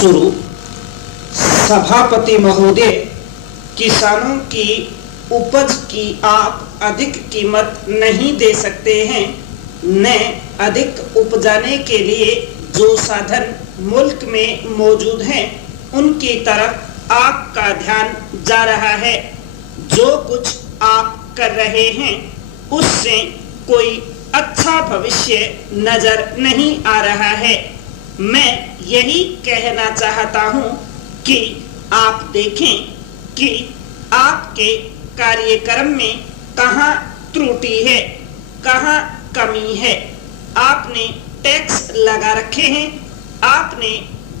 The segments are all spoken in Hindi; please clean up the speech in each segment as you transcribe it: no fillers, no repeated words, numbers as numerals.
शुरू। सभापति महोदय, किसानों की उपज की आप अधिक कीमत नहीं दे सकते हैं। न अधिक उपजाने के लिए जो साधन मुल्क में मौजूद हैं उनकी तरफ आपका ध्यान जा रहा है। जो कुछ आप कर रहे हैं उससे कोई अच्छा भविष्य नजर नहीं आ रहा है। मैं यही कहना चाहता हूँ कि आप देखें कि आपके कार्यक्रम में कहाँ त्रुटि है, कहाँ कमी है। आपने टैक्स लगा रखे हैं। आपने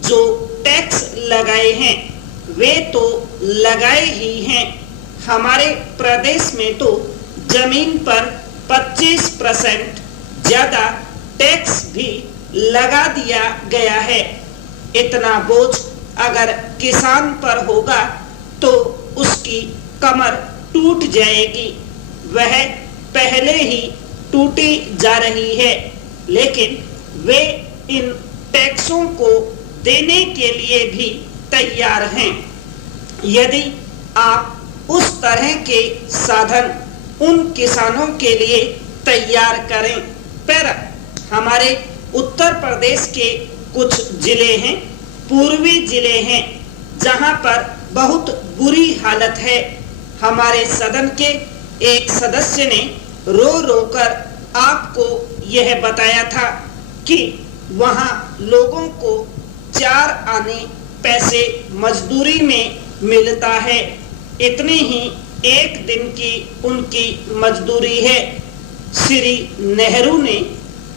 जो टैक्स लगाए हैं वे तो लगाए ही हैं। हमारे प्रदेश में तो जमीन पर 25% ज्यादा टैक्स भी लगा दिया गया है। इतना बोझ अगर किसान पर होगा तो उसकी कमर टूट जाएगी। वह पहले ही टूटी जा रही है, लेकिन वे इन टैक्सों को देने के लिए भी तैयार हैं। यदि आप उस तरह के साधन उन किसानों के लिए तैयार करें। पर हमारे उत्तर प्रदेश के कुछ जिले हैं, पूर्वी जिले हैं, जहां पर बहुत बुरी हालत है। हमारे सदन के एक सदस्य ने रो रो कर आपको यह बताया था कि वहां लोगों को 4 आने पैसे मजदूरी में मिलता है। इतनी ही एक दिन की उनकी मजदूरी है। श्री नेहरू ने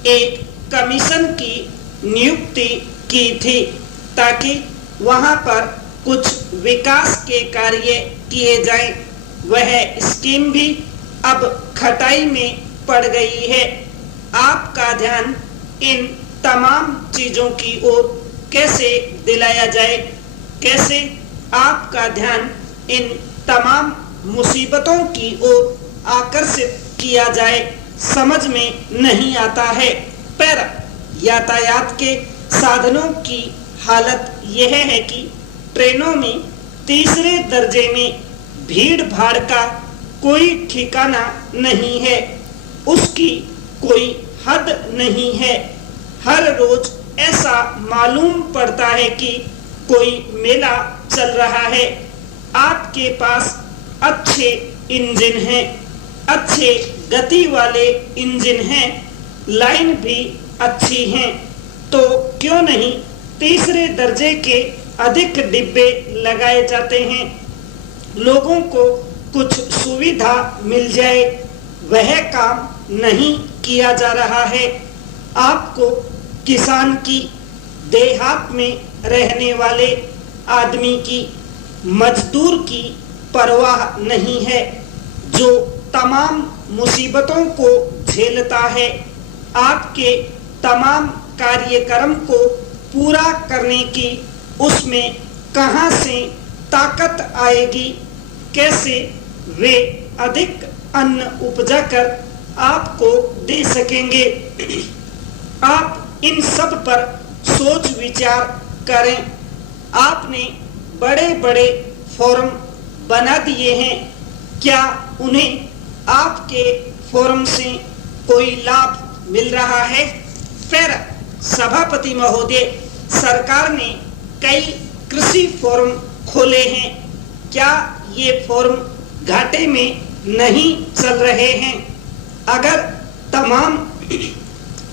एक कमीशन की नियुक्ति की थी ताकि वहां पर कुछ विकास के कार्य किए जाएं। वह स्कीम भी अब खटाई में पड़ गई है। आपका ध्यान इन तमाम चीजों की ओर कैसे दिलाया जाए, कैसे आपका ध्यान इन तमाम मुसीबतों की ओर आकर्षित किया जाए, समझ में नहीं आता है। पर यातायात के साधनों की हालत यह है कि ट्रेनों में तीसरे दर्जे में भीड़ भाड़ का कोई ठिकाना नहीं है, उसकी कोई हद नहीं है। हर रोज ऐसा मालूम पड़ता है कि कोई मेला चल रहा है। आपके पास अच्छे इंजन हैं, अच्छे गति वाले इंजन हैं, लाइन भी अच्छी हैं, तो क्यों नहीं तीसरे दर्जे के अधिक डिब्बे लगाए जाते हैं। लोगों को कुछ सुविधा मिल जाए, वह काम नहीं किया जा रहा है। आपको किसान की, देहात में रहने वाले आदमी की, मजदूर की परवाह नहीं है, जो तमाम मुसीबतों को झेलता है। आपके तमाम कार्यक्रम को पूरा करने की उसमें कहां से ताकत आएगी, कैसे वे अधिक अन्न उपजा कर आपको दे सकेंगे। आप इन सब पर सोच विचार करें। आपने बड़े बड़े फोरम बना दिए हैं, क्या उन्हें आपके फोरम से कोई लाभ मिल रहा है? फिर सभापति महोदय, सरकार ने कई कृषि फोरम खोले हैं, क्या ये फोरम घाटे में नहीं चल रहे हैं? अगर तमाम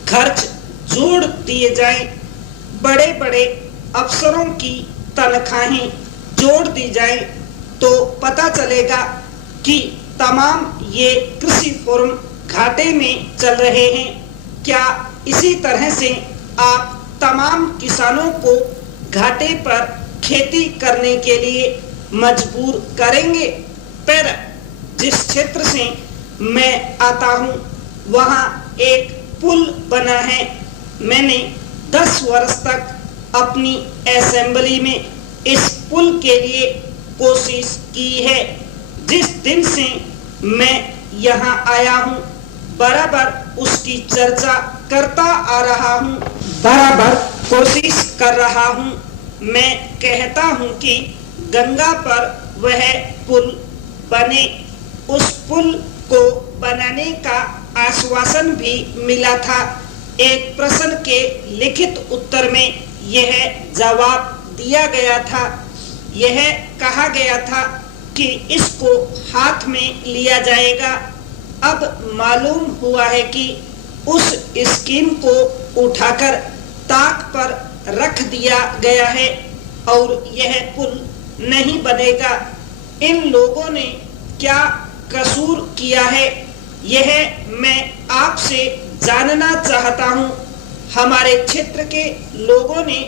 खर्च जोड़ दिए जाएं, बड़े बड़े अफसरों की तनख्वाहें जोड़ दी जाएं, तो पता चलेगा कि तमाम ये कृषि फोरम घाटे में चल रहे हैं। क्या इसी तरह से आप तमाम किसानों को घाटे पर खेती करने के लिए मजबूर करेंगे? पर जिस क्षेत्र से मैं आता हूँ वहाँ एक पुल बना है। मैंने 10 वर्ष तक अपनी असेंबली में इस पुल के लिए कोशिश की है। जिस दिन से मैं यहाँ आया हूँ बराबर उसकी चर्चा करता आ रहा हूँ, बराबर कोशिश कर रहा हूँ, मैं कहता हूँ कि गंगा पर वह पुल बने। उस पुल को बनाने का आश्वासन भी मिला था। एक प्रश्न के लिखित उत्तर में यह जवाब दिया गया था। यह कहा गया था कि इसको हाथ में लिया जाएगा। अब मालूम हुआ है कि उस स्कीम को उठाकर ताक पर रख दिया गया है और यह पुल नहीं बनेगा। इन लोगों ने क्या कसूर किया है, यह मैं आपसे जानना चाहता हूं। हमारे क्षेत्र के लोगों ने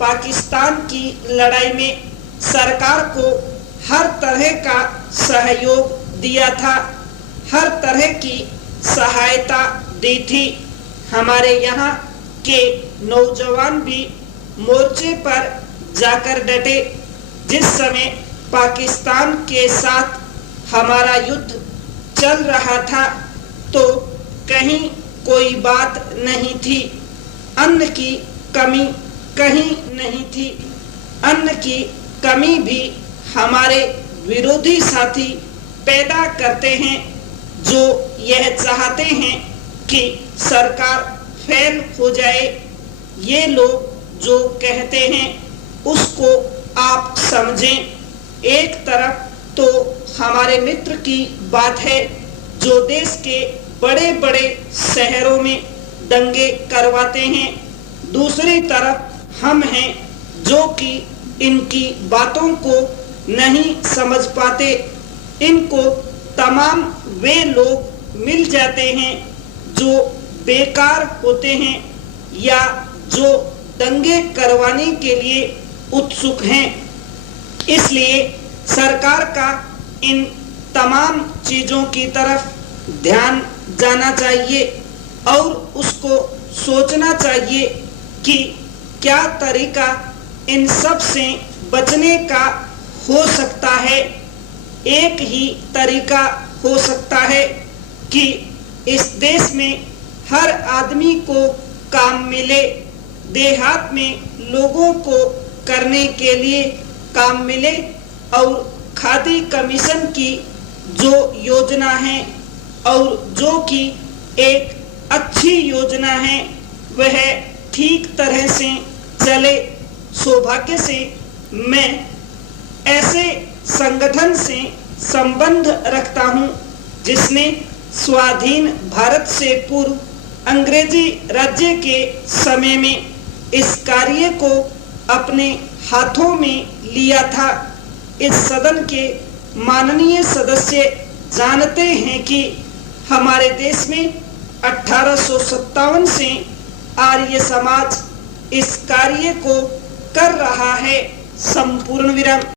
पाकिस्तान की लड़ाई में सरकार को हर तरह का सहयोग दिया था, हर तरह की सहायता दी थी। हमारे यहाँ के नौजवान भी मोर्चे पर जाकर डटे। जिस समय पाकिस्तान के साथ हमारा युद्ध चल रहा था तो कहीं कोई बात नहीं थी, अन्न की कमी कहीं नहीं थी। अन्न की कमी भी हमारे विरोधी साथी पैदा करते हैं, जो यह चाहते हैं कि सरकार फेल हो जाए। ये लोग जो कहते हैं उसको आप समझें। एक तरफ तो हमारे मित्र की बात है जो देश के बड़े बड़े शहरों में दंगे करवाते हैं, दूसरी तरफ हम हैं जो कि इनकी बातों को नहीं समझ पाते। इनको तमाम वे लोग मिल जाते हैं जो बेकार होते हैं या जो दंगे करवाने के लिए उत्सुक हैं। इसलिए सरकार का इन तमाम चीजों की तरफ ध्यान जाना चाहिए और उसको सोचना चाहिए कि क्या तरीका इन सब से बचने का हो सकता है। एक ही तरीका हो सकता है कि इस देश में हर आदमी को काम मिले, देहात में लोगों को करने के लिए काम मिले और खादी कमीशन की जो योजना है और जो कि एक अच्छी योजना है वह ठीक तरह से चले। सौभाग्य से मैं ऐसे संगठन से संबंध रखता हूं जिसने स्वाधीन भारत से पूर्व अंग्रेजी राज्य के समय में इस कार्य को अपने हाथों में लिया था। इस सदन के माननीय सदस्य जानते हैं कि हमारे देश में 1857 से आर्य समाज इस कार्य को कर रहा है। संपूर्ण विराम।